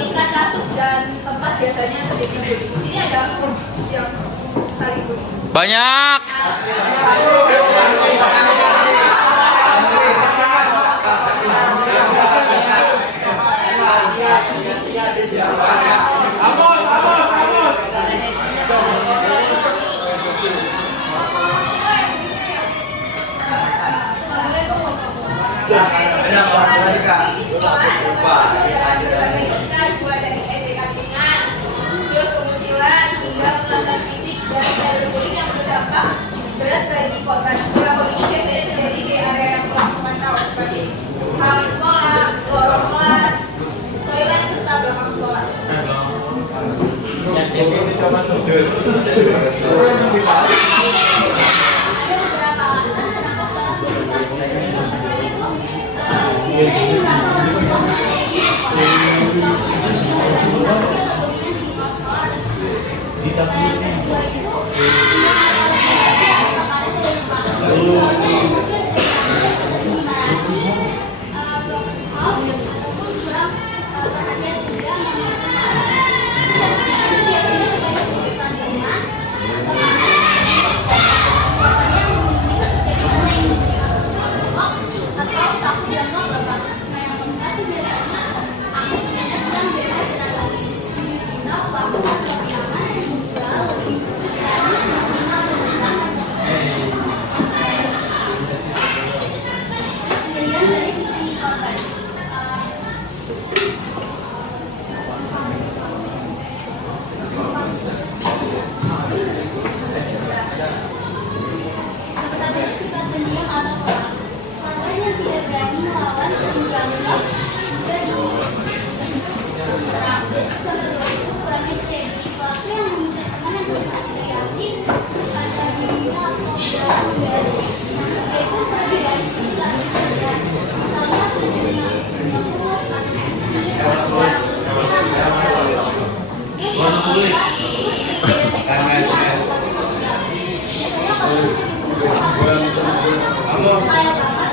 Tingkat kasus dan tempat biasanya terjadi di sini ada yang saling banyak. berat bagi korban. Beberapa ini biasanya terjadi di area yang kurang terpantau seperti halaman sekolah, lorong kelas, toilet serta belakang sekolah.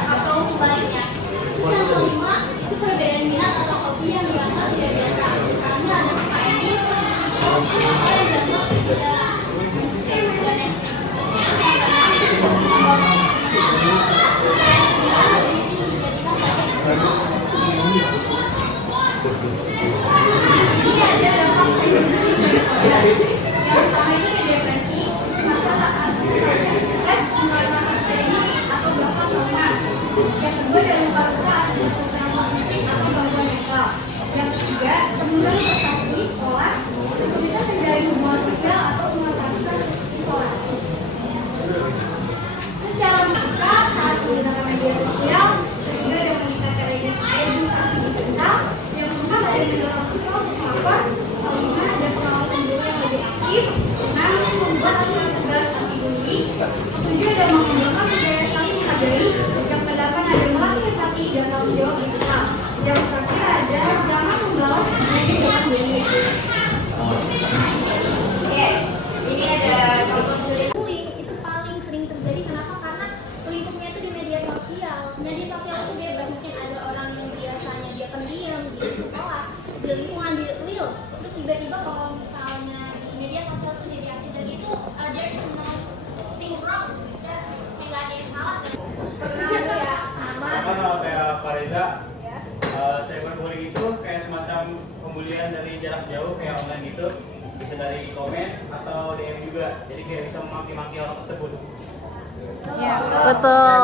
Atau sebaliknya, bisa kelima itu perbedaan minat atau hobi yang biasa tidak biasa. Misalnya ada suka ini, ada jatuh tidak. Ini ada dampak psikologis yang pertama itu depresi, masalah stres, atau bahkan trauma. Yang kedua ada luka-luka akibat kekerasan fisik atau gangguan mental. Yang ketiga penurunan prestasi sekolah, kesulitan menjalin hubungan sosial atau merasa isolasi. Terus cara mereka saat menggunakan media sosial, ketiga ada meningkatkan edukasi digital, yang keempat ada mendorong siswa untuk melapor, kelima ada pengawasan guru yang lebih aktif, enam membuat aturan tegas anti-bully, ketujuh ada mengembangkan budaya saling menghargai, yang kedelapan ada melatih empati dan tanggung jawab digital, yang terakhir ada jangan membalas dengan bullying. Oke, ini ada contoh sulit. Bullying itu paling sering terjadi kenapa? Karena lingkupnya itu di media sosial. Media sosial itu bebas, mungkin ada orang yang biasanya dia pendiam di sekolah, di pembulian dari jarak jauh kayak online gitu, bisa dari komen atau DM juga. Jadi kayak bisa memaki-maki orang tersebut. Betul.